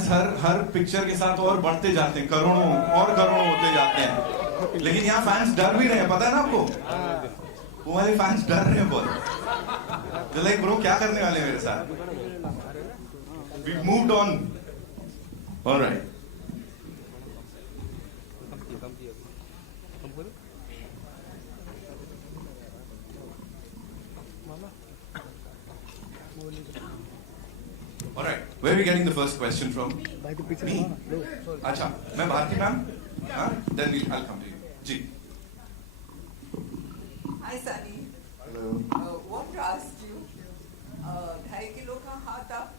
Fans हर picture के साथ और बढ़ते जाते हैं, करोड़ों और करोड़ों होते जाते हैं, लेकिन यहाँ फैंस डर भी रहे हैं, पता है ना आपको? वो वाले फैंस डर रहे हैं बहुत। तो लाइक ब्रो क्या करने वाले हैं मेरे साथ? We moved on. All right. All right. Where are we getting the first question from? Me. अच्छा, मैं भारती मैम. हाँ? Then I'll come to you. जी. Hi Sunny. Hello. Want to ask you, 2.5 kilo का हाथ आप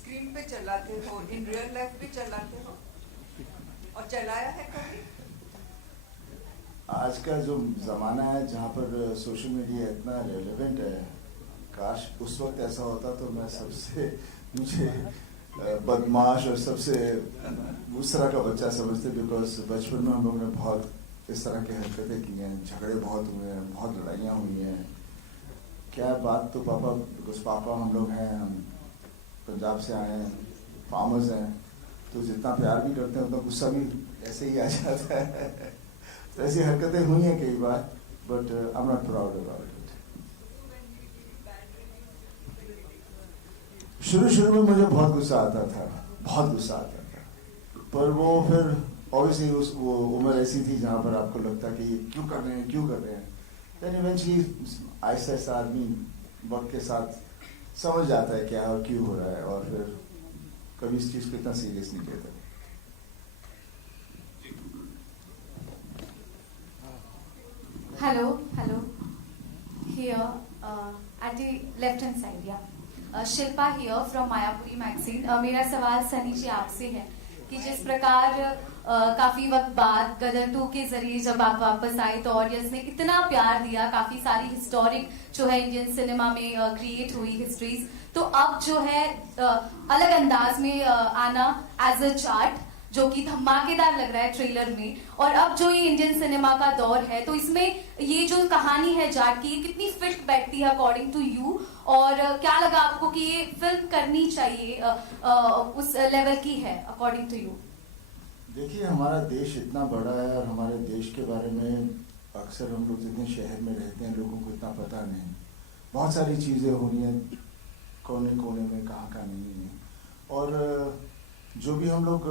स्क्रीन पे चलाते हो, इन रियल लाइफ भी चलाते हो और चलाया है कभी? आज का जो ज़माना है जहाँ पर सोशल मीडिया इतना रेलेवेंट है, काश उस वक्त ऐसा होता तो मैं सबसे मुझे बदमाश और सबसे उस तरह का बच्चा समझते, बिकॉज बचपन में हम लोग ने बहुत इस तरह की हरकतें की हैं, झगड़े बहुत हुए हैं, बहुत लड़ाइयाँ हुई हैं। क्या बात तो पापा, बिकॉज पापा हम लोग हैं, हम पंजाब से आए हैं, फार्मर्स हैं, तो जितना प्यार भी करते हैं उतना गुस्सा भी ऐसे ही आ जाता है। तो ऐसी हरकतें हुई हैं कई बार, but I am not proud about it. शुरू में मुझे बहुत गुस्सा आता था, बहुत गुस्सा आता था, पर वो फिर ऑब्वियसली वो उम्र ऐसी थी जहाँ पर आपको लगता कि ये क्यों कर रहे हैं। देन इवेंचुअली आहिस्ता आहिस्ता आदमी वक्त के साथ समझ जाता है क्या और क्यों हो रहा है, और फिर कभी इस चीज़ को इतना सीरियस नहीं लेता। Hello. Here, at the left hand side, yeah. Shilpa here from Mayapuri magazine. मेरा सवाल सनी जी आपसे है कि जिस प्रकार काफी वक्त बाद गदर 2 के जरिए जब आप वापस आए तो ऑडियंस ने इतना प्यार दिया, काफी सारी हिस्टोरिक जो है इंडियन सिनेमा में क्रिएट हुई हिस्ट्रीज, तो अब जो है अलग अंदाज में आना एज अ चार्ट जो कि धमाकेदार लग रहा है ट्रेलर में, और अब जो ये इंडियन सिनेमा का दौर है तो इसमें ये जो कहानी है जाट की कितनी फिट बैठती है अकॉर्डिंग टू यू, और क्या लगा आपको कि ये फिल्म करनी चाहिए उस लेवल की है अकॉर्डिंग टू यू? देखिए, हमारा देश इतना बड़ा है और हमारे देश के बारे में अक्सर हम लोग जितने शहर में रहते हैं लोगों को इतना पता नहीं। बहुत सारी चीज़ें हो रही हैं कोने कोने में, कहाँ नहीं है, और जो भी हम लोग,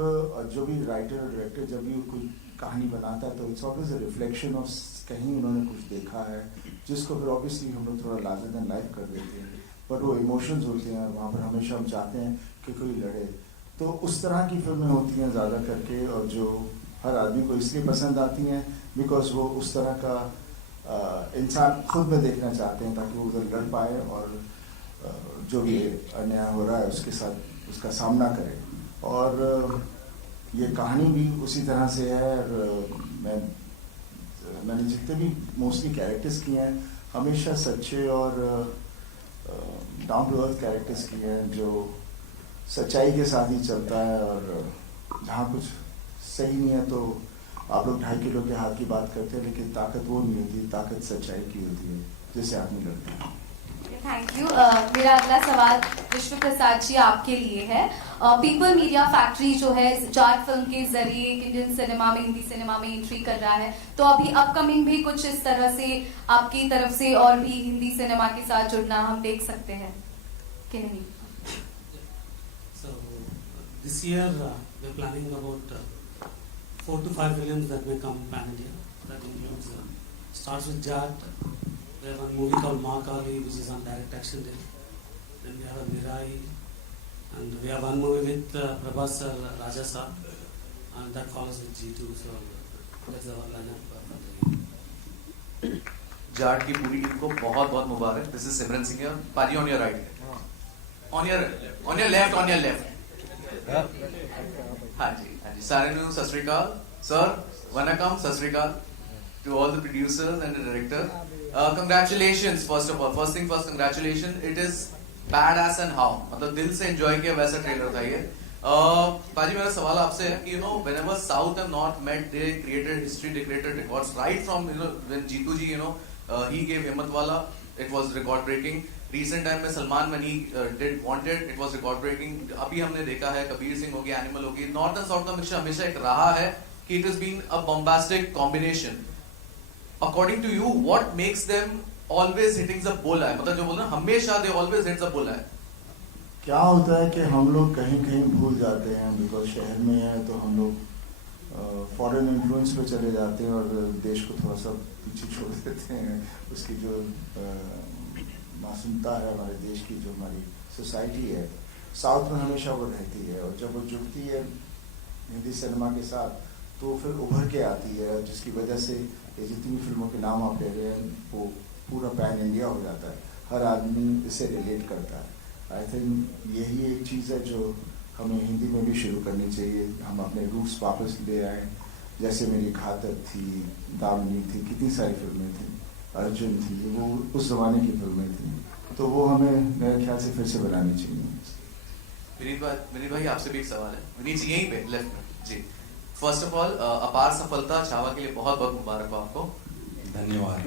जो भी राइटर और डायरेक्टर जब भी कोई कहानी बनाता है तो इट्स ऑब्वियस रिफ्लेक्शन ऑफ कहीं उन्होंने कुछ देखा है जिसको फिर ऑब्वियसली हम लोग थोड़ा लार्जर देन लाइफ कर देते हैं, बट वो इमोशंस होते हैं और वहाँ पर हमेशा हम चाहते हैं कि कोई लड़े। तो उस तरह की फिल्में होती हैं ज़्यादा करके, और जो हर आदमी को इसलिए पसंद आती हैं बिकॉज वो उस तरह का इंसान खुद में देखना चाहते हैं ताकि वो उधर लड़ पाए और जो भी अन्याय हो रहा है उसके साथ उसका सामना करें। और ये कहानी भी उसी तरह से है, और मैंने जितने भी मोस्टली कैरेक्टर्स किए हैं हमेशा सच्चे और डाउन टू अर्थ कैरेक्टर्स किए हैं, जो सच्चाई के साथ ही चलता है, और जहाँ कुछ सही नहीं है तो आप लोग 2.5 किलो के हाथ की बात करते हैं, लेकिन ताकत वो नहीं होती, ताकत सच्चाई की होती है जिससे आदमी लड़ता है। Thank you. मेरा अगला सवाल विश्व प्रसाद जी आपके लिए है। पीपल मीडिया फैक्ट्री जो है जाट फिल्म के जरिए इंडियन सिनेमा में, हिंदी सिनेमा में एंट्री कर रहा है, तो अभी अपकमिंग भी कुछ इस तरह से आपकी तरफ से और भी हिंदी सिनेमा के साथ जुड़ना हम देख सकते हैं कि नहीं? So this year we're planning about 4 to 5 films that may come pan India. That includes starts with Jat. We have one movie called Ma Kali, which is on direct action day. Then we have a Mirai, and we have one movie with Prabhas sir, Raja sir, and that follows with G2. So that's our lineup. Jat की पूरी team को बहुत बहुत मुबारक। This is सिमरन सिंह पाजी on your right, on your left. हाँ जी सारे नु सत श्री अकाल सर, वनकम, सत श्री अकाल to all the producers and the director. Congratulations first of all. First thing first, congratulations. It is badass and how, मतलब दिल से enjoy किया वैसा ट्रेलर था ये। पाजी मेरा सवाल आपसे है कि whenever South and North met, they created history, they created records right from when Jeetu ji he gave Himmatwala, it was record breaking. Recent time में Salman when he did Wanted, it was record breaking. अभी हमने देखा है कबीर सिंह होगी, animal होगी, north and south का mixture हमेशा एक रहा है कि it has been a bombastic combination. According to you, what makes them always hitting the bullseye? मतलब जो बोलते हैं हमेशा they always hit the bullseye. क्या होता है कि हम लोग कहीं कहीं भूल जाते हैं, बिकॉज शहर में है तो हम लोग फॉरेन इन्फ्लुएंस पे चले जाते हैं और देश को थोड़ा सा पीछे छोड़ देते हैं. उसकी जो मासूमता है हमारे देश की, जो हमारी सोसाइटी है साउथ में हमेशा वो रहती है, और जब वो जुड़ती है हिंदी सिनेमा के साथ तो फिर उभर के आती है, जिसकी वजह से ये जितनी फिल्मों के नाम आप ले रहे हैं वो पूरा पैन इंडिया हो जाता है, हर आदमी इससे रिलेट करता है. आई थिंक यही एक चीज़ है जो हमें हिंदी में भी शुरू करनी चाहिए. हम अपने रूट्स वापस ले आए, जैसे मेरी घातक थी, दामिनी थी, कितनी सारी फिल्में थी, अर्जुन थी, वो उस ज़माने की फिल्में थी, तो वो हमें मेरे ख्याल से फिर से बनानी चाहिए. विनीत भाई आपसे भी एक सवाल है. विनीत जी यहीं पे लेफ्ट में जी. फर्स्ट ऑफ ऑल अपार सफलता छावा के लिए बहुत बहुत मुबारक हो आपको. धन्यवाद.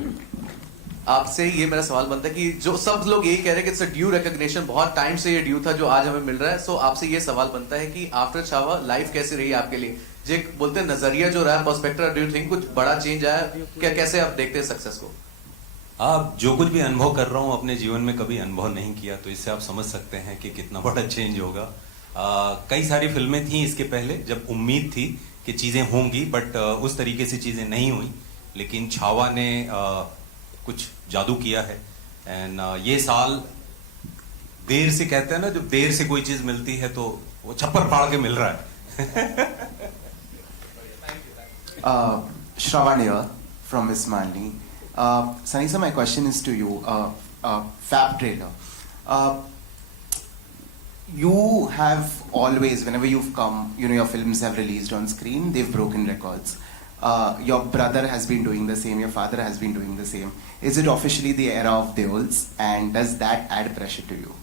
आपसे ये मेरा सवाल बनता है कि जो सब लोग यही कह रहे हैं कि इट्स अ ड्यू रिकॉग्निशन, बहुत टाइम से ये ड्यू था जो आज हमें मिल रहा है. सो आपसे ये सवाल बनता है कि आफ्टर छावा लाइफ कैसी रही आपके लिए? जो बोलते हैं नजरिया जो रहा, पर्सपेक्टिव, डू यू थिंक कुछ बड़ा चेंज आया क्या? कैसे आप देखते हैं सक्सेस को? आप जो कुछ भी अनुभव कर रहा हूँ अपने जीवन में कभी अनुभव नहीं किया, तो इससे आप समझ सकते हैं कि कितना बड़ा चेंज होगा. कई सारी फिल्में थी इसके पहले जब उम्मीद थी कि चीज़ें होंगी, बट उस तरीके से चीज़ें नहीं हुई. लेकिन छावा ने कुछ जादू किया है. एंड ये साल देर से, कहते हैं ना, जब देर से कोई चीज़ मिलती है तो वो छप्पर फाड़ के मिल रहा है. Shravan here from Ismaili. Sunny sir, my question is to you. Fab trailer. You have always, whenever you've come, you know, your films have released on screen, they've broken records. Your brother has been doing the same, your father has been doing the same. Is it officially the era of Deols, and does that add pressure to you?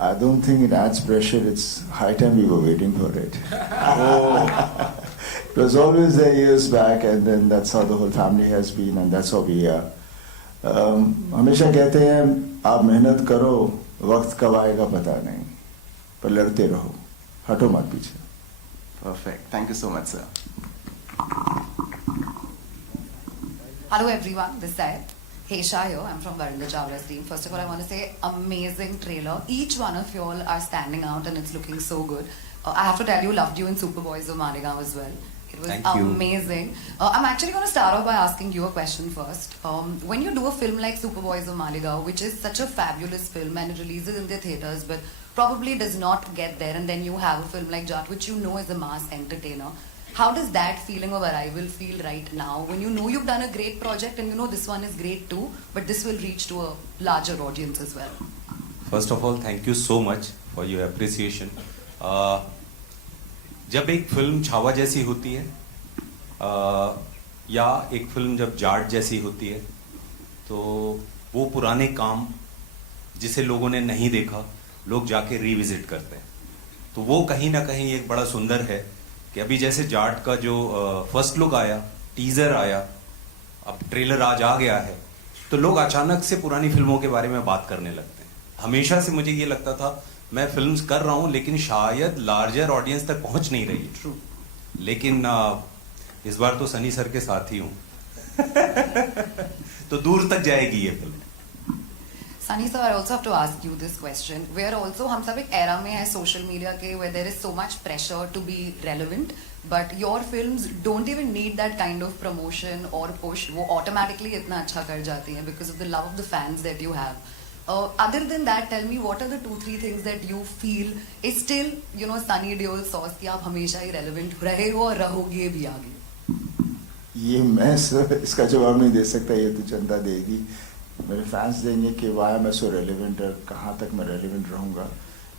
I don't think it adds pressure. It's high time we were waiting for it. It was always there years back, and then that's how the whole family has been, and that's how we are. हमेशा कहते हैं आप मेहनत करो, वक्त कब आएगा पता नहीं, पर लड़ते रहो, हटो मत पीछे. Perfect. Thank you so much, sir. Hello everyone, this side. Heisha here, I'm from Varinder Chawla's team. First of all, I want to say amazing trailer. Each one of you all are standing out and it's looking so good. I have to tell you, loved you in Superboys of Maligaon as well. It was Thank you. amazing. I'm actually going to start off by asking you a question first. When you do a film like Superboys of Maligaon, which is such a fabulous film and it releases in the theatres but probably does not get there, and then you have a film like Jat, which you know is a mass entertainer, how does that feeling of arrival feel right now when you know you've done a great project and you know this one is great too, but this will reach to a larger audience as well? First of all thank you so much for your appreciation. जब एक film Chhaava जैसी होती है या एक film जब जाट जैसी होती है, तो वो पुराने काम जिसे लोगों ने नहीं देखा लोग जाके रिविजिट करते हैं. तो वो कहीं ना कहीं एक बड़ा सुंदर है कि अभी जैसे जाट का जो फर्स्ट लुक आया, टीजर आया, अब ट्रेलर आज आ गया है, तो लोग अचानक से पुरानी फिल्मों के बारे में बात करने लगते हैं. हमेशा से मुझे ये लगता था मैं फिल्म्स कर रहा हूं लेकिन शायद लार्जर ऑडियंस तक पहुंच नहीं रही. ट्रू. लेकिन इस बार तो सनी सर के साथ ही हूं तो दूर तक जाएगी ये film. Sunny sir, I also have to ask you this question. We are also, हम सब एक era में है social media के where there is so much pressure to be relevant, but your films don't even need that kind of promotion or push. वो automatically इतना अच्छा कर जाती हैं because of the love of the fans that you have. Other than that, tell me what are the 2-3 things that you feel is still, you know, Sunny Deol sauce कि आप हमेशा ही relevant रहे हो और रहोगे भी आगे. ये मैं इसका जवाब नहीं दे सकता, ये तो जनता देगी. मेरे फैंस देंगे कि वाई मैं सो रेलिवेंट है, कहाँ तक मैं रेलिवेंट रहूँगा.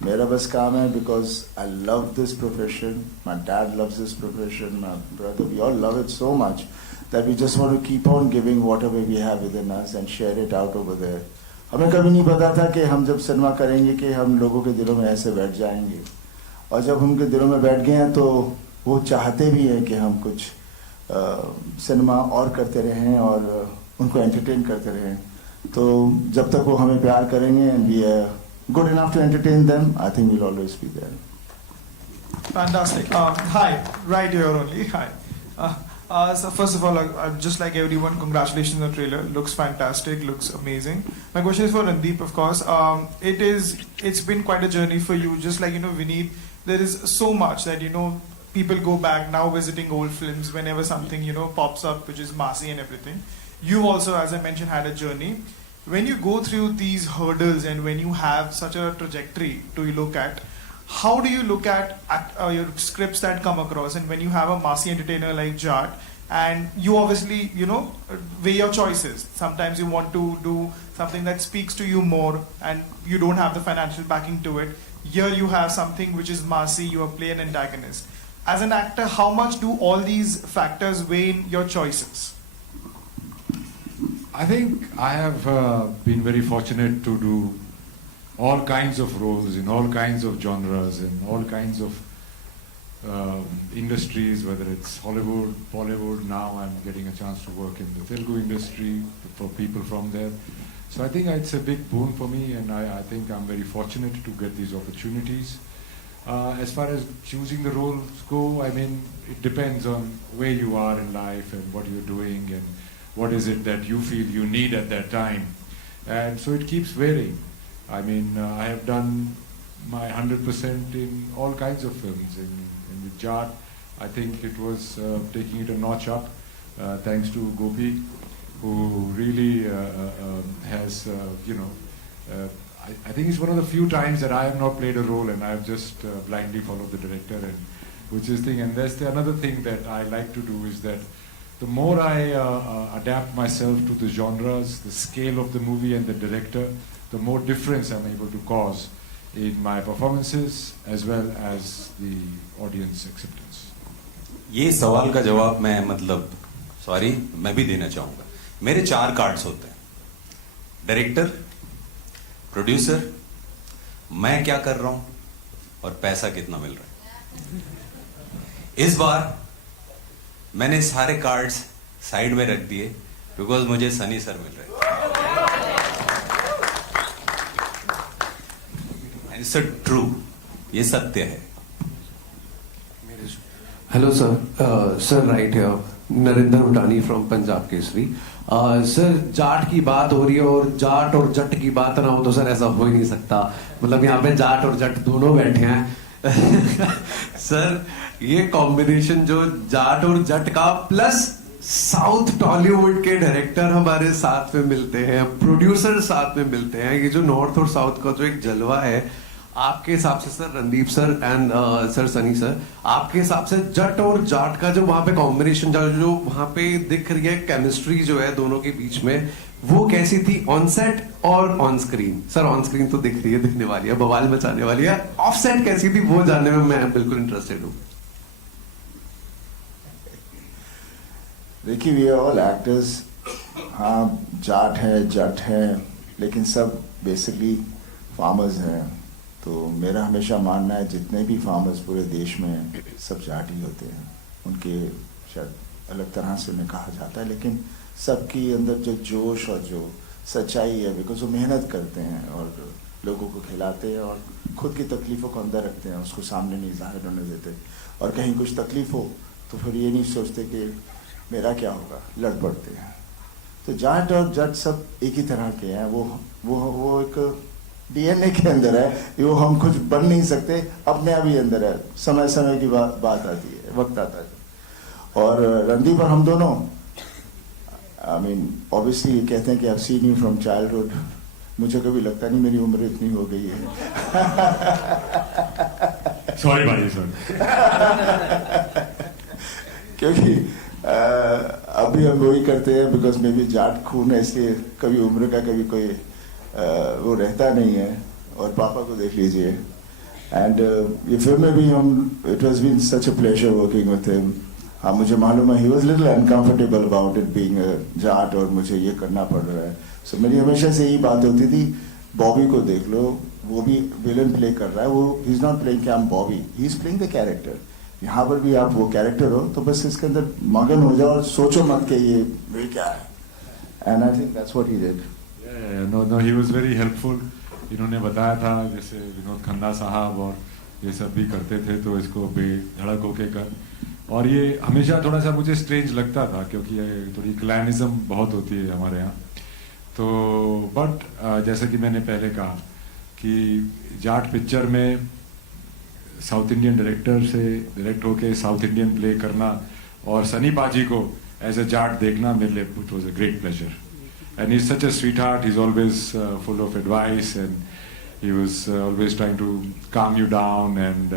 मेरा बस काम है because I love this profession, my dad loves this profession, my brother, we all love it so much that we just want to keep on giving whatever we have within us and share it out over there. हमें कभी नहीं पता था कि हम जब cinema करेंगे कि हम लोगों के दिलों में ऐसे बैठ जाएंगे, और जब उनके दिलों में बैठ गए हैं तो वो चाहते भी हैं कि हम कुछ सिनेमा और करते रहें और उनको एंटरटेन करते रहें. तो जब तक वो हमें प्यार करेंगे and we are good enough to entertain them, I think we'll always be there. Fantastic. Hi, right here only. Hi. So first of all, just like everyone, congratulations on the trailer. Looks fantastic. Looks amazing. My question is for Randeep, of course. It's been quite a journey for you. Just like Vineet, there is so much that people go back now visiting old films whenever something pops up, which is massy and everything. You've also, as I mentioned, had a journey. When you go through these hurdles and when you have such a trajectory to look at, how do you look at your scripts that come across, and when you have a massy entertainer like Jat, and you obviously, weigh your choices. Sometimes you want to do something that speaks to you more and you don't have the financial backing to it. Here you have something which is massy, you are playing an antagonist. As an actor, how much do all these factors weigh in your choices? I think I have been very fortunate to do all kinds of roles in all kinds of genres, in all kinds of industries, whether it's Hollywood, Bollywood. Now I'm getting a chance to work in the Telugu industry for people from there. So I think it's a big boon for me, and I think I'm very fortunate to get these opportunities. As far as choosing the roles go, I mean, it depends on where you are in life and what you're doing and what is it that you feel you need at that time. And so it keeps varying. I mean, I have done my 100% in all kinds of films. And with Jat, I think it was taking it a notch up, thanks to Gopi, who really has, I think it's one of the few times that I have not played a role and I have just blindly followed the director, and which is thing. And that's another thing that I like to do is that the more I adapt myself to the genres, the scale of the movie and the director, the more difference I'm able to cause in my performances as well as the audience acceptance. ये सवाल का जवाब मैं भी देना चाहूंगा. मेरे 4 cards होते हैं: डायरेक्टर, प्रोड्यूसर, मैं क्या कर रहा हूं और पैसा कितना मिल रहा है. इस बार मैंने सारे कार्ड्स साइड में रख दिए बिकॉज मुझे सनी सर मिल रहे हैं. इट्स ट्रू, ये सत्य है. Hello sir, sir right here, Narendra Utani from Punjab Kesari. Sir, Jat की बात हो रही है और जाट और जट की बात ना हो तो सर ऐसा हो ही नहीं सकता. मतलब यहाँ पे जाट और जट दोनों बैठे हैं. सर, ये कॉम्बिनेशन जो जाट और जट का प्लस साउथ टॉलीवुड के डायरेक्टर हमारे साथ में मिलते हैं, प्रोड्यूसर साथ में मिलते हैं, ये जो नॉर्थ और साउथ का जो एक जलवा है, आपके हिसाब से sir, Randeep sir and sir Sunny sir, आपके हिसाब से जट और जाट का जो वहां पे कॉम्बिनेशन जो वहां पे दिख रही है, केमिस्ट्री जो है दोनों के बीच में, वो कैसी थी ऑन सेट और on screen? Sir on screen तो दिख रही है, दिखने वाली है, बवाल मचाने वाली है. ऑफ सेट कैसी थी वो जानने में मैं बिल्कुल इंटरेस्टेड हूँ. देखिए, वी आर ऑल एक्टर्स. हाँ, जाट है, जट है, लेकिन सब बेसिकली फार्मर्स हैं. तो मेरा हमेशा मानना है जितने भी फार्मर्स पूरे देश में हैं, सब जाट ही होते हैं. उनके शायद अलग तरह से उन्हें कहा जाता है, लेकिन सबकी अंदर जो जोश और जो सच्चाई है, बिकॉज वो मेहनत करते हैं और लोगों को खिलाते हैं और खुद की तकलीफ़ों को अंदर रखते हैं, उसको सामने नहीं जाहिर होने देते. और कहीं कुछ तकलीफ हो तो फिर ये नहीं सोचते कि मेरा क्या होगा, लड़ पड़ते हैं. तो जाट और जट सब एक ही तरह के हैं. वो एक डीएनए के अंदर है, वो हम कुछ बन नहीं सकते, अपने आप ही अंदर है. समय समय की बात आती है, वक्त आता है. और रणदीप और हम दोनों, आई मीन ऑब्वियसली कहते हैं कि I seen you from childhood. मुझे कभी लगता नहीं मेरी उम्र इतनी हो गई है. सॉरी भाई सर. क्योंकि अभी हम वही करते हैं बिकॉज मे बी जाट खून है, इसलिए कभी उम्र का कभी कोई वो रहता नहीं है. और पापा को देख लीजिए. एंड ये फिल्म में भी हम, it was been such a pleasure working with him. हाँ, मुझे मालूम है he was little uncomfortable about it being Jat और मुझे ये करना पड़ रहा है. सो मेरी हमेशा से यही बात होती थी, बॉबी को देख लो, वो भी विलन प्ले कर रहा है. वो ही इज नॉट प्लेइंग कि I am Bobby, he is playing the character. यहाँ पर भी आप वो कैरेक्टर हो तो बस इसके अंदर मगन हो जाओ और सोचो मत कि ये क्या है. And I think that's what he did. No, he was very helpful. इन्होंने बताया था जैसे विनोद खन्ना साहब और ये सब भी करते थे, तो इसको बेधड़क होके कर। और ये हमेशा थोड़ा सा मुझे स्ट्रेंज लगता था क्योंकि ये थोड़ी क्लैनिज्म बहुत होती है हमारे यहाँ। तो बट जैसे कि मैंने पहले कहा कि जाट पिक्चर में साउथ इंडियन डायरेक्टर से डायरेक्ट होके साउथ इंडियन प्ले करना और सनी पाजी को एज अ जाट देखना मेरे लिए it was a great pleasure. And he's such a sweetheart. He's always full of advice, and he was always trying to calm you down. And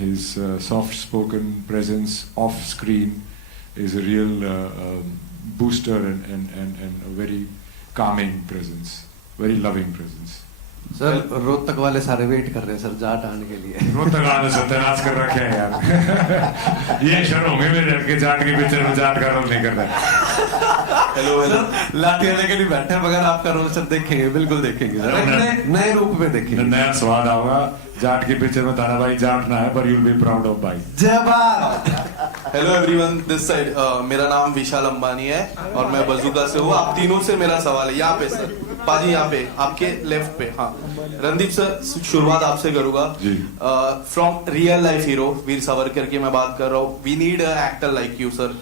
his soft-spoken presence off screen is a real booster and a very calming presence, very loving presence. Sir Rohtak वाले सारे wait कर रहे हैं sir Jat आने के लिए। रोहतक वाले सत्यानाश कर रखे हैं यार। ये क्षण होंगे मेरे के जाट की पिक्चर में जाट का रोल नहीं करना। हेलो लाठी वाले के लिए बैठे हैं, मगर आपका रोल सर देखेंगे, बिल्कुल देखेंगे सर, नए रूप में देखेंगे। नया स्वाद आएगा जाट की पिक्चर में। तारा भाई जाट ना है पर you'll be proud of भाई। जय Bharat. Hello everyone, this side मेरा नाम विशाल अंबानी है और मैं बजूका से हूँ। आप तीनों से मेरा सवाल है, यहाँ पे सर, पाजी यहाँ पे आपके लेफ्ट पे। हाँ रणदीप सर, शुरुआत आपसे करूंगा। From real life hero Veer Savarkar की मैं बात कर रहा हूँ। We need a actor like you sir,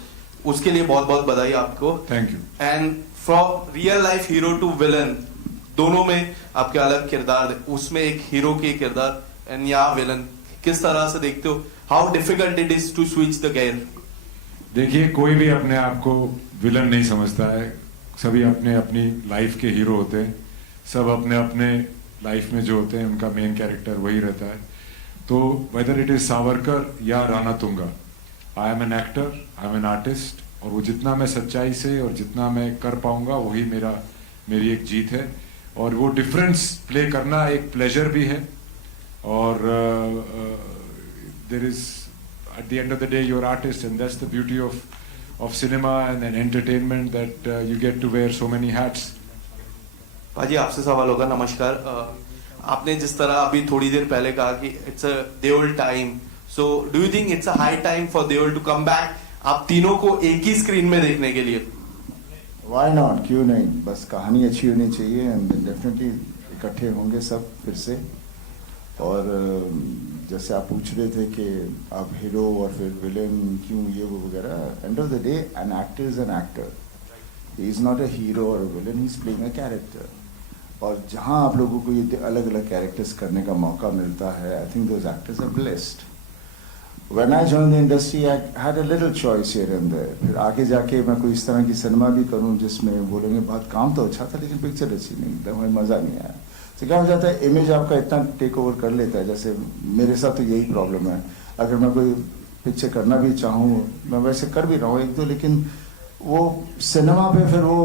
उसके लिए बहुत बहुत बधाई आपको। Thank you. And from real life hero to villain, दोनों में आपके अलग किरदार, उसमें एक हीरो के किरदार एंड यहाँ विलन, किस तरह से देखते हो? How difficult it is to switch the gear? देखिए, कोई भी अपने आप को विलन नहीं समझता है, सभी अपने अपनी लाइफ के हीरो होते हैं। सब अपने अपने लाइफ में जो होते हैं उनका मेन कैरेक्टर वही रहता है। तो वेदर इट इज सावरकर या Rana Tunga, I am an actor, I am an artist, और वो जितना मैं सच्चाई से और जितना मैं कर पाऊंगा वही मेरी एक जीत है। और वो डिफरेंस प्ले करना एक प्लेजर भी है। और there is at the end of the day you're artist, and that's the beauty of cinema and entertainment, that you get to wear so many hats. पाजी आपसे सवाल होगा। नमस्कार। आपने जिस तरह अभी थोड़ी देर पहले कहा कि it's a Deol time, so do you think it's a high time for Deol to come back, आप तीनों को एक ही स्क्रीन में देखने के लिए? Why not? क्यों नहीं, बस कहानी अच्छी होनी चाहिए एंड डेफिनेटली इकट्ठे होंगे सब फिर से। और जैसे आप पूछ रहे थे कि आप हीरो और फिर विलेन क्यों ये वो वगैरह, end of the day an actor is an actor, he is not a hero और a villain, he is playing a character. और जहाँ आप लोगों को ये अलग अलग कैरेक्टर्स करने का मौका मिलता है, I think those actors are blessed. When I joined the industry, I had a little choice here and there. फिर आगे जाके मैं कोई इस तरह की सिनेमा भी करूं जिसमें बोलेंगे बहुत काम तो अच्छा था लेकिन पिक्चर अच्छी नहीं, हमें मज़ा नहीं आया। तो क्या हो जाता है, इमेज आपका इतना टेक ओवर कर लेता है। जैसे मेरे साथ तो यही प्रॉब्लम है, अगर मैं कोई पिक्चर करना भी चाहूँ, मैं वैसे कर भी रहा हूँ एक दो, लेकिन वो सिनेमा पे फिर वो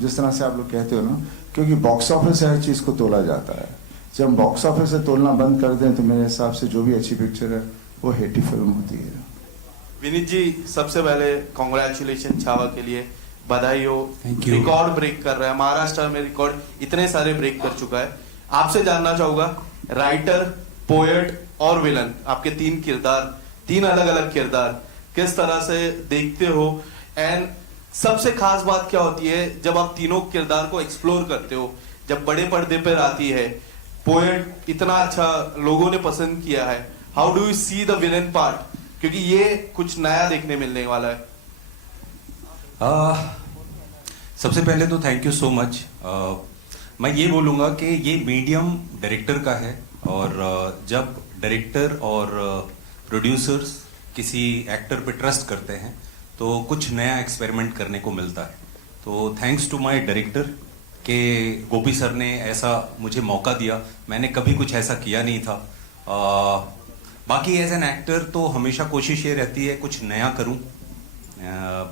जिस तरह से आप लोग कहते हो ना, क्योंकि बॉक्स ऑफिस से हर चीज़ को तोला जाता है। जब हम बॉक्स ऑफिस से तोलना बंद कर दें तो मेरे हिसाब से जो भी अच्छी पिक्चर है वो हेटी फिल्म होती है। विनीत जी, सबसे पहले कॉन्ग्रेचुलेशन छावा के लिए, बधाई हो। रिकॉर्ड ब्रेक कर रहा है, महाराष्ट्र में रिकॉर्ड इतने सारे ब्रेक कर चुका है। आपसे जानना चाहूंगा, राइटर, पोएट और विलन, आपके तीन किरदार, तीन अलग अलग किरदार, किस तरह से देखते हो? एंड सबसे खास बात क्या होती है जब आप तीनों किरदार को एक्सप्लोर करते हो, जब बड़े पर्दे पर आती है? पोएट इतना अच्छा लोगों ने पसंद किया है, how do you see the villain part, क्योंकि ये कुछ नया देखने मिलने वाला है? सबसे पहले तो थैंक यू सो मच। मैं ये बोलूँगा कि ये मीडियम डायरेक्टर का है, और जब डायरेक्टर और प्रोड्यूसर्स किसी एक्टर पे ट्रस्ट करते हैं तो कुछ नया एक्सपेरिमेंट करने को मिलता है। तो थैंक्स टू माय डायरेक्टर कि गोपी सर ने ऐसा मुझे मौका दिया, मैंने कभी कुछ ऐसा किया नहीं था। बाकी एज एन एक्टर तो हमेशा कोशिश ये रहती है कुछ नया करूं,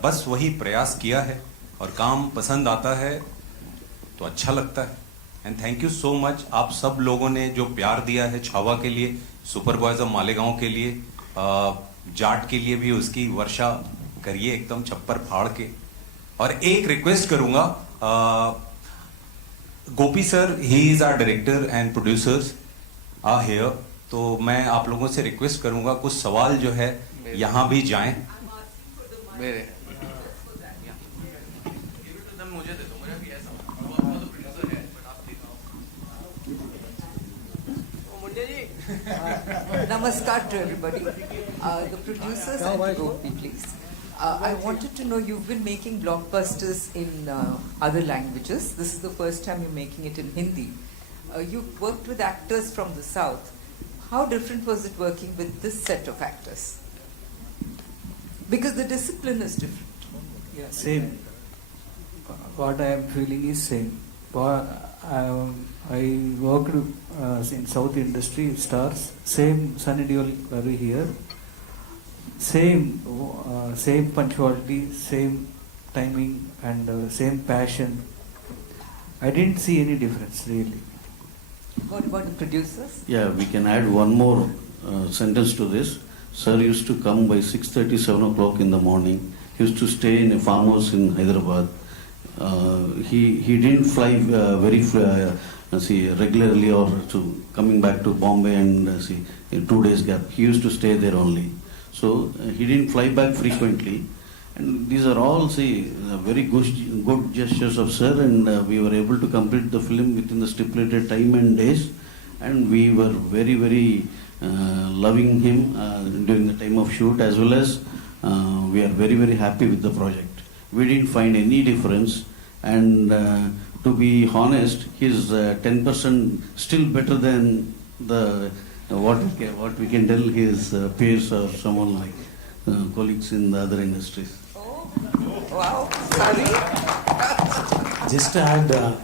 बस वही प्रयास किया है, और काम पसंद आता है तो अच्छा लगता है। And thank you so much आप सब लोगों ने जो प्यार दिया है छावा के लिए, सुपर बॉयज ऑफ मालेगांव के लिए, जाट के लिए भी उसकी वर्षा करिए एकदम छप्पर फाड़ के। और एक रिक्वेस्ट करूंगा, Gopi sir, he is our director and producers are here, तो मैं आप लोगों से रिक्वेस्ट करूंगा कुछ सवाल जो है यहाँ भी जाएं। मेरे मुझे दे दो, मुझे भी ऐसा Namaskar to everybody. The producers and Gopi, please. I wanted to know, you've been making blockbusters in other languages. This is the first time you're making it in Hindi. You've worked with actors from the South. How different was it working with this set of actors? Because the discipline is different. Yeah, same. What I am feeling is same. I worked in South industry stars. Same Sunny Deol Ravi here. Same punctuality, same timing, and same passion. I didn't see any difference really. What about the producers? Yeah, we can add one more sentence to this. Sir used to come by 6:30, 7 o'clock in the morning. He used to stay in a farmhouse in Hyderabad. He didn't fly regularly or to coming back to Bombay and in 2 days gap. He used to stay there only. So he didn't fly back frequently. And these are all very good gestures of sir, and we were able to complete the film within the stipulated time and days. And we were very, very loving him during the time of shoot, as well as we are very, very happy with the project. We didn't find any difference, and to be honest, he's 10% still better than the what we can tell his peers or someone like colleagues in the other industries. Oh, wow, sorry. Just to add,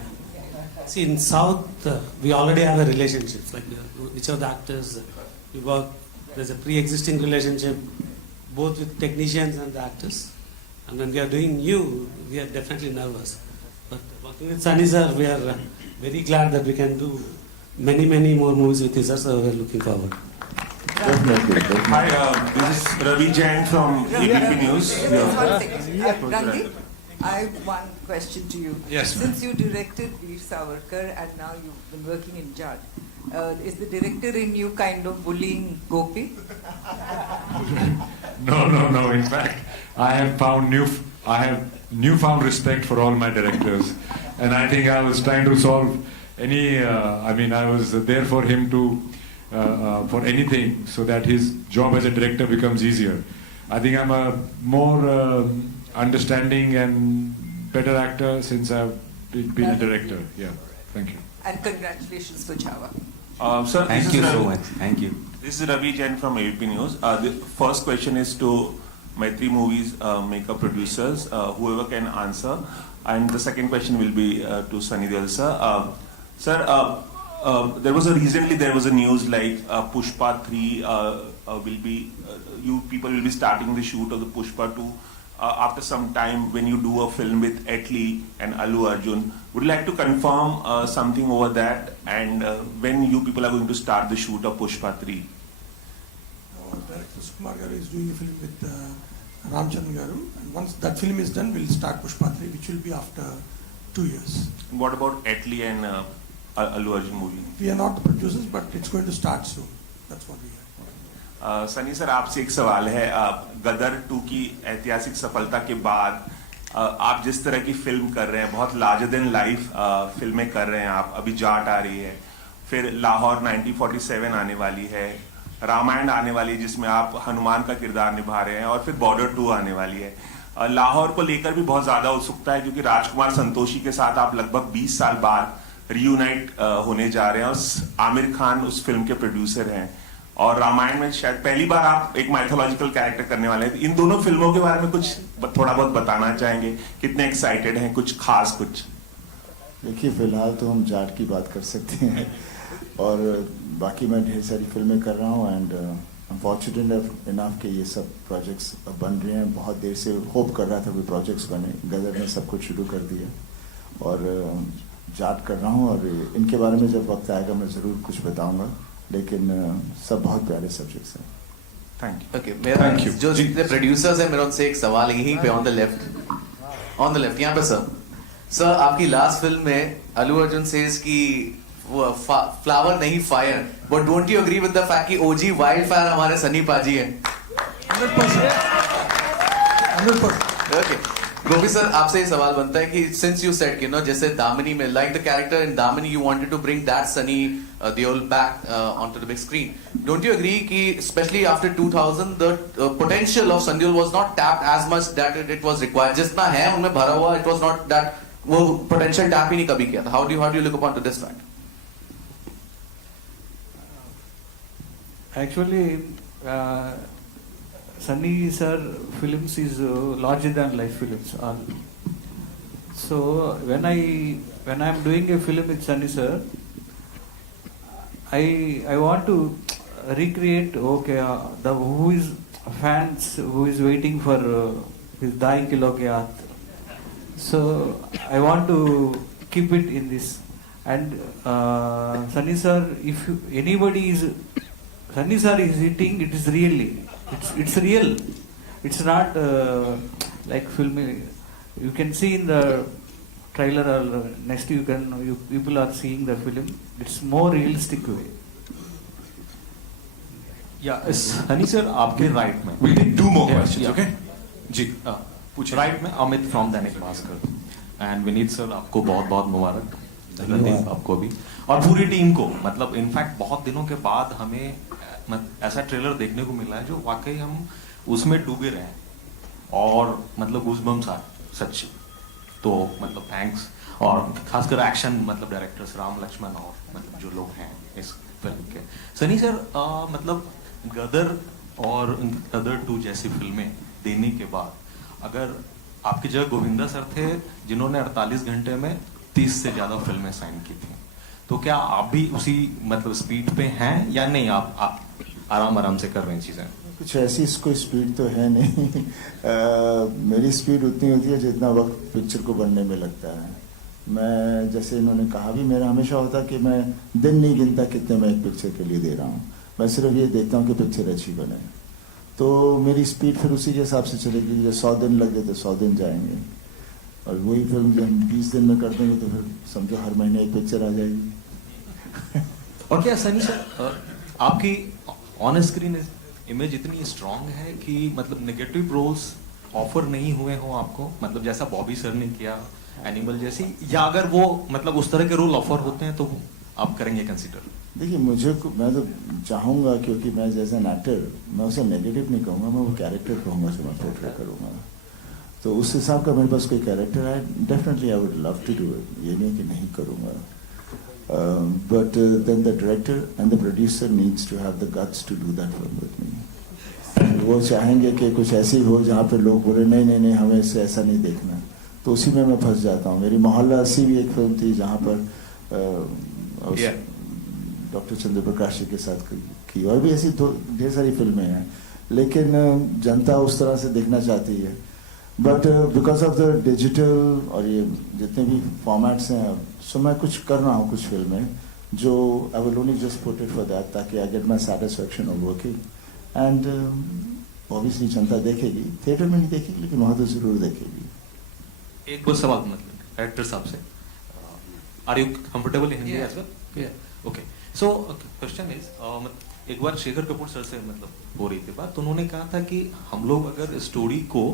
see in South, we already have a relationship. Like which of the actors we work, there's a pre-existing relationship both with technicians and the actors. And when we are doing new, we are definitely nervous. But working with Sunny sir, we are very glad that we can do many, many more movies with you, sir. So we are looking forward. Definitely. Hi, this is Ravi Jain from ABP News. Randy, I have one question to you. Yes, Since you directed Veer Savarkar and now you've been working in Jat, is the director in you kind of bullying Gopi? No. In fact, I have newfound respect for all my directors, and I think I was trying to solve any. I was there for him to for anything, so that his job as a director becomes easier. I think I'm a more understanding and better actor since I've been a director. Yeah, thank you. And congratulations for Chhawa. Sir, Thank you so much. Thank you. This is Ravi Jain from ABP News. The first question is to Maitri Movies makeup producers, whoever can answer. And the second question will be to Sunny Deol sir. Sir, there was a news like Pushpa 3 will be, you people will be starting the shoot of the Pushpa 2 after some time when you do a film with Atlee and Allu Arjun. Would you like to confirm something over that, and when you people are going to start the shoot of Pushpa 3? Director Sukumar Garu is doing a film with Ramchandran Garu, and once that film is done, we'll start Pushpa 3, which will be after 2 years. What about Atlee and Allu Arjun movie? We are not the producers, but it's going to start soon. That's what we have. Sunny sir, आपसे एक सवाल है. गदर 2 की ऐतिहासिक सफलता के बाद आप जिस तरह की फिल्म कर रहे हैं, बहुत लार्जर देन लाइफ फिल्में कर रहे हैं आप. अभी जाट आ रही है, फिर लाहौर 1947 आने वाली है, रामायण आने वाली है जिसमें आप हनुमान का किरदार निभा रहे हैं, और फिर बॉर्डर 2 आने वाली है. लाहौर को लेकर भी बहुत ज्यादा उत्सुकता है क्योंकि राजकुमार संतोषी के साथ आप लगभग 20 साल बाद रियूनाइट होने जा रहे हैं, और आमिर खान उस फिल्म के प्रोड्यूसर हैं, और रामायण में शायद पहली बार आप एक माइथोलॉजिकल कैरेक्टर करने वाले हैं. इन दोनों फिल्मों के बारे में कुछ थोड़ा बहुत बताना चाहेंगे? कितने एक्साइटेड हैं? कुछ खास कुछ? देखिए, फिलहाल तो हम जाट की बात कर सकते हैं, और बाकी मैं ढेर सारी फिल्में कर रहा हूँ, एंड I'm fortunate enough कि ये सब प्रोजेक्ट्स बन रहे हैं. बहुत देर से होप कर रहा था कोई प्रोजेक्ट्स बने. गदर ने सब कुछ शुरू कर दिया, और जाट कर रहा हूँ, और इनके बारे में जब वक्त आएगा मैं ज़रूर कुछ बताऊँगा, लेकिन सब बहुत प्यारे सब्जेक्ट्स हैं. Thank you. ओके, मेरा जो जितने प्रोड्यूसर्स हैं, मेरा उनसे एक सवाल यहीं पे ऑन द लेफ्ट यहाँ पे. सर आपकी लास्ट फिल्म में अल्लू अर्जुन सेज की वो फ्लावर नहीं fire, but don't you agree with the fact कि ओजी वाइल्ड फायर हमारे सनी पाजी हैं? 100%. ओके, गोपी सर, आपसे ये सवाल बनता है कि since you said, you know, जैसे दामिनी में, like the character in Damini, you wanted to bring that Sunny Deol back onto the big screen. Don't you agree कि especially after 2000, the potential of Sunny Deol was not tapped as much that it was required. जितना है उनमें भरा हुआ, it was not that वो potential tap ही नहीं कभी किया था. How do you look upon to this fact? Actually, Sunny sir films is larger than life films. So when I'm doing a film with Sunny sir, I want to recreate the who is fans who is waiting for his dying kilo ke haath. So I want to keep it in this. And Sunny sir, if anybody is Sunny sir is hitting, it is really. It's real. It's not like filming. You can see in the trailer or next people are seeing the film. It's more realistic way. Yeah, Sunny sir, आपके right में. We'll take 2 more questions, okay? जी, पूछिए. Right में Amit from Dainik Bhaskar. And Vineet sir, आपको बहुत मुबारक. धन्यवाद आपको भी. और पूरी टीम को, मतलब इनफैक्ट बहुत दिनों के बाद हमें ऐसा ट्रेलर देखने को मिला है जो वाकई हम उसमें डूबे रहे हैं और मतलब गूज़बम्स आ सच. तो मतलब थैंक्स. और खासकर एक्शन मतलब डायरेक्टर्स राम लक्ष्मण और मतलब जो लोग हैं इस फिल्म के. सनी सर, मतलब गदर और गदर 2 जैसी फिल्में देने के बाद अगर आपकी जगह गोविंदा सर थे जिन्होंने 48 घंटे में 30 से ज़्यादा फिल्में साइन की थी, तो क्या आप भी उसी मतलब स्पीड पे हैं या नहीं? आप आराम से कर रहे हैं चीज़ें? कुछ ऐसी कोई स्पीड तो है नहीं. मेरी स्पीड उतनी होती है जितना वक्त पिक्चर को बनने में लगता है. मैं जैसे इन्होंने कहा भी, मेरा हमेशा होता कि मैं दिन नहीं गिनता कितने मैं एक पिक्चर के लिए दे रहा हूँ. मैं सिर्फ ये देखता हूँ कि पिक्चर अच्छी बने. तो मेरी स्पीड फिर उसी के हिसाब से चलेगी. जब 100 दिन लग गए तो 100 दिन जाएंगे, और वही फिल्म जब हम 20 दिन में कर देंगे तो फिर समझो हर महीने एक पिक्चर आ जाएगी. और क्या सनी सर, आपकी ऑन स्क्रीन इमेज इतनी स्ट्रांग है कि मतलब नेगेटिव रोल्स ऑफर नहीं हुए हो आपको, मतलब जैसा बॉबी सर ने किया एनिमल जैसी, या अगर वो मतलब उस तरह के रोल ऑफर होते हैं तो आप करेंगे कंसिडर? देखिए, मैं तो चाहूँगा, क्योंकि मैं जैसे एन एक्टर मैं उसे नेगेटिव नहीं कहूँगा, मैं वो कैरेक्टर कहूँगा जो मैं पोर्ट्रे करूँगा. तो उस हिसाब का मेरे पास कोई कैरेक्टर है, definitely I would love to do it. ये नहीं कि नहीं करूँगा. But then the director and the producer needs to have the guts to do that film with me. वो चाहेंगे कि कुछ ऐसी हो जहाँ पे लोग बोले नहीं हमें इससे ऐसा नहीं देखना, तो उसी में मैं फंस जाता हूँ. मेरी मोहल्ला अस्सी भी एक फिल्म थी जहाँ पर डॉक्टर चंद्र प्रकाश जी के साथ की, और भी ऐसी ढेर सारी फिल्में हैं, लेकिन जनता उस तरह से देखना चाहती है. But because of the digital और ये जितने भी फॉर्मेट्स हैं, सो मैं कुछ कर रहा हूँ कुछ फिल्में जो I will only just put it for that, ताकि I get my satisfaction of working. And obviously जनता देखेगी, थिएटर में नहीं देखेगी लेकिन वहाँ तो जरूर देखेगी. एक और सवाल मतलब डायरेक्टर साहब से, are you comfortable in Hindi as well? Okay, so question is, एक बार शेखर कपूर सर से मतलब हो रही थी बात, तो उन्होंने कहा था कि हम लोग अगर स्टोरी को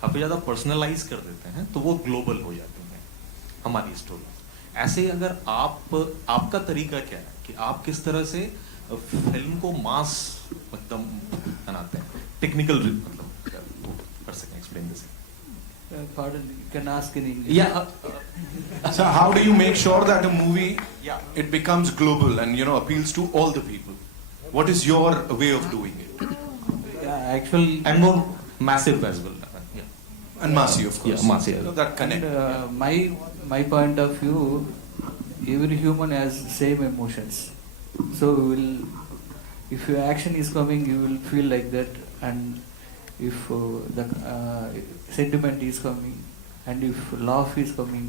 काफी ज्यादा पर्सनलाइज कर देते हैं तो वो ग्लोबल हो जाती है हमारी स्टोरी. ऐसे ही अगर आपका तरीका क्या है कि आप किस तरह से फिल्म को मास एकदम बनाते हैं, टेक्निकल मतलब कर सकें, explain this. Pardon, you can ask in English. Yeah. So how do you make sure that a movie it becomes global and appeals to all the people? What is your way of doing it? Yeah, actually, and more massive as well. And massive, of course. Yeah, massive. That connect. And, my point of view, every human has same emotions. So if your action is coming, you will feel like that, and if the sentiment is coming, and if laugh is coming,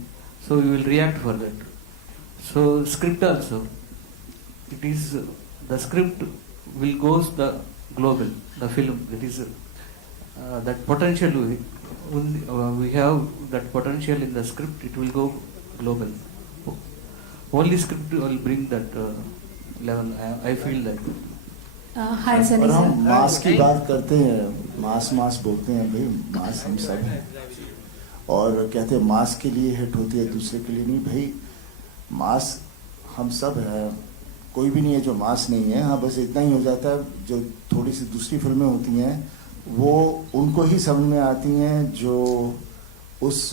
so you will react for that. So script also, it is the script will goes the global, the film, that is that potential we have that potential in the script, it will go global. Only script will bring that level. I feel that. Hi, Sunny और sir. हम मास की बात करते हैं, मास बोलते हैं, भाई मास हम सब हैं. और कहते हैं मास के लिए हिट होती है, दूसरे के लिए नहीं। भाई मास हम सब हैं, कोई भी नहीं है जो मास नहीं है। हाँ बस इतना ही हो जाता है, जो थोड़ी सी दूसरी फिल्में होती हैं वो उनको ही समझ में आती हैं जो उस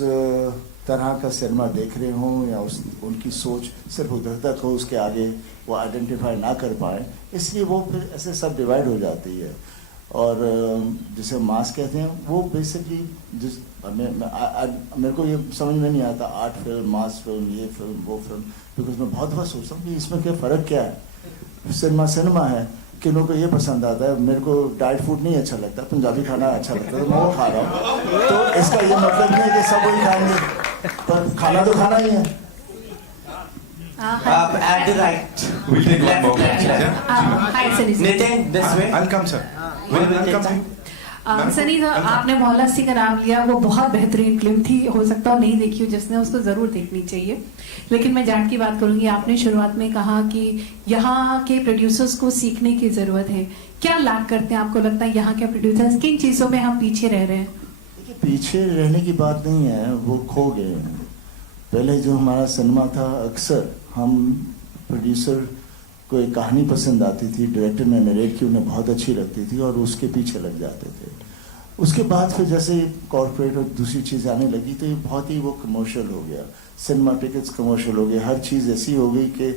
तरह का सिनेमा देख रहे हों या उनकी सोच सिर्फ उधर तक हो, उसके आगे वो आइडेंटिफाई ना कर पाए, इसलिए वो फिर ऐसे सब डिवाइड हो जाती है। और जिसे मास कहते हैं वो बेसिकली जिस मेरे को ये समझ में नहीं आता आर्ट फिल्म, मास फिल्म, ये फिल्म, वो फिल्म, बिकॉज मैं बहुत बार सोचता हूँ कि इसमें क्या फ़र्क क्या है। सिनेमा है, किन्हों को ये पसंद आता है, मेरे को डाइट फूड नहीं अच्छा लगता, पंजाबी खाना अच्छा लगता है तो मैं वो खा रहा हूँ। तो इसका ये मतलब नहीं है कि सब वही खाएंगे, पर खाना तो खाना ही है। At the right. We'll take one more. Hi, Sunny. Nitin, this way. I'll come, sir. We'll come. Sunny sir, आपने मोहल्ला सिंह का नाम लिया, वो बहुत बेहतरीन फिल्म थी, हो सकता है नहीं देखी हो जिसने, उसको ज़रूर देखनी चाहिए। लेकिन मैं जाट की बात करूंगी। आपने शुरुआत में कहा कि यहाँ के प्रोड्यूसर्स को सीखने की ज़रूरत है, क्या लैक करते हैं आपको लगता है यहाँ के प्रोड्यूसर्स, किन चीज़ों में हम पीछे रह रहे हैं? पीछे रहने की बात नहीं है, वो खो गए हैं। पहले जो हमारा सिनेमा था, अक्सर हम प्रोड्यूसर को एक कहानी पसंद आती थी, डायरेक्टर ने नरेट की, उन्हें बहुत अच्छी लगती थी और उसके पीछे लग जाते थे। उसके बाद फिर जैसे कॉर्पोरेट और दूसरी चीज़ आने लगी तो ये बहुत ही वो कमर्शियल हो गया, सिनेमा टिकट्स कमर्शियल हो गए, हर चीज़ ऐसी हो गई कि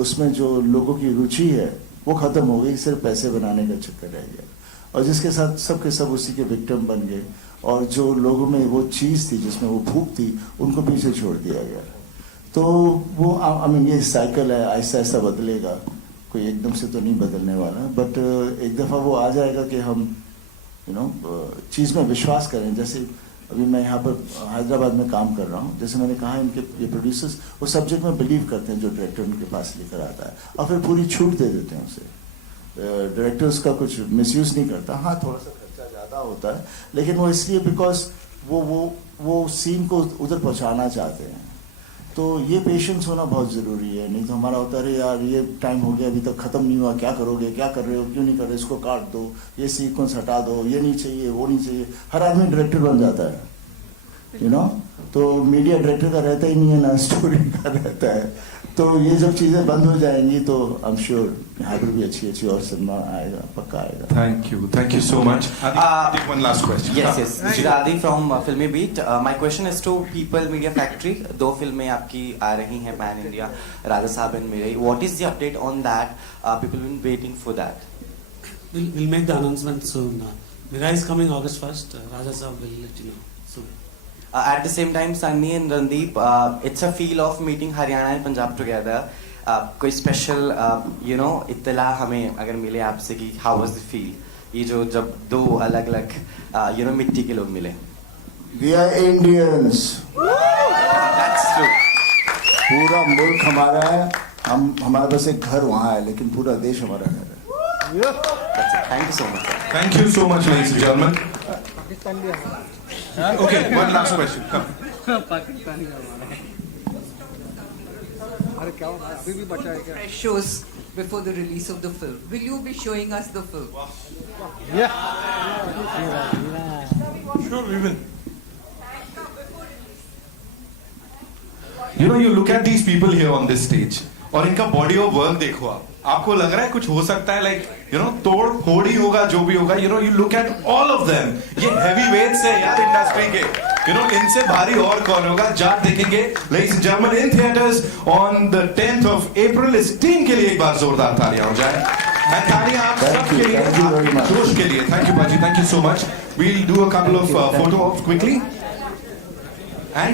उसमें जो लोगों की रुचि है वो ख़त्म हो गई, सिर्फ पैसे बनाने का चक्कर रह गया और जिसके साथ सबके सब उसी के विक्टिम बन गए और जो लोगों में वो चीज़ थी जिसमें वो भूख थी उनको पीछे छोड़ दिया गया। तो वो ये साइकिल है, ऐसा ऐसा बदलेगा, कोई एकदम से तो नहीं बदलने वाला, बट एक दफ़ा वो आ जाएगा कि हम चीज़ में विश्वास करें। जैसे अभी मैं यहाँ पर हैदराबाद में काम कर रहा हूँ, जैसे मैंने कहा इनके ये प्रोड्यूसर्स वो सब्जेक्ट में बिलीव करते हैं जो डायरेक्टर उनके पास लेकर आता है और फिर पूरी छूट दे देते हैं उसे। डायरेक्टर्स का कुछ मिसयूज़ नहीं करता, हाँ थोड़ा सा खर्चा ज़्यादा होता है लेकिन वो इसलिए बिकॉज वो सीन को उधर पहुँचाना चाहते हैं। तो ये पेशेंस होना बहुत ज़रूरी है, नहीं तो हमारा होता है यार ये टाइम हो गया अभी तक ख़त्म नहीं हुआ, क्या करोगे, क्या कर रहे हो, क्यों नहीं कर रहे, इसको काट दो, ये सीक्वेंस हटा दो, ये नहीं चाहिए, वो नहीं चाहिए। हर आदमी डायरेक्टर बन जाता है, तो मीडिया डायरेक्टर का रहता ही नहीं है ना, स्टोरी का रहता है। तो ये जब चीज़ें बंद हो जाएंगी तो आई एम श्योर यहाँ पर भी अच्छी और सिनेमा आएगा, पक्का आएगा। Thank you so much. Take one last question. Yes. This is Adi from Filmy Beat. My question is to People Media Factory. 2 फिल्में आपकी आ रही हैं पैन इंडिया, राजा साहब एंड मेरे। What is the update on that? People been waiting for that. We'll make the announcement soon. Mira is coming August 1st. Raja Saab will let you know soon. At the same time, Sunny and Randeep, it's a feel of meeting Haryana and Punjab together. कोई special इत्तला हमें अगर मिले आपसे कि how was the feel, ये जो जब 2 अलग-अलग मिट्टी के लोग मिले? We are Indians. That's true. पूरा मुल्क हमारा है, हमारे पास एक घर वहाँ है लेकिन पूरा देश हमारा घर है। That's it. Thank you so much. Thank you so much, ladies and gentlemen. Okay, one last question. Come. Shows before the release of the film. Will you be showing us the film? Yeah. Sure, we will. You look at these people here on this stage और इनका body of work देखो आपको लग रहा है कुछ हो सकता है, तोड़ फोड़ ही होगा जो भी होगा। You look at all of them, ये heavy weights है यार इंडस्ट्री के, इनसे भारी और कौन होगा। जाट देखेंगे ladies and gentlemen in theaters on the 10th of April। इस टीम के लिए एक बार जोरदार तालियां हो जाए, तालियां आप सबके लिए, जोश के लिए। Thank you Baji, thank you so much. We'll do a couple of photo ops quickly and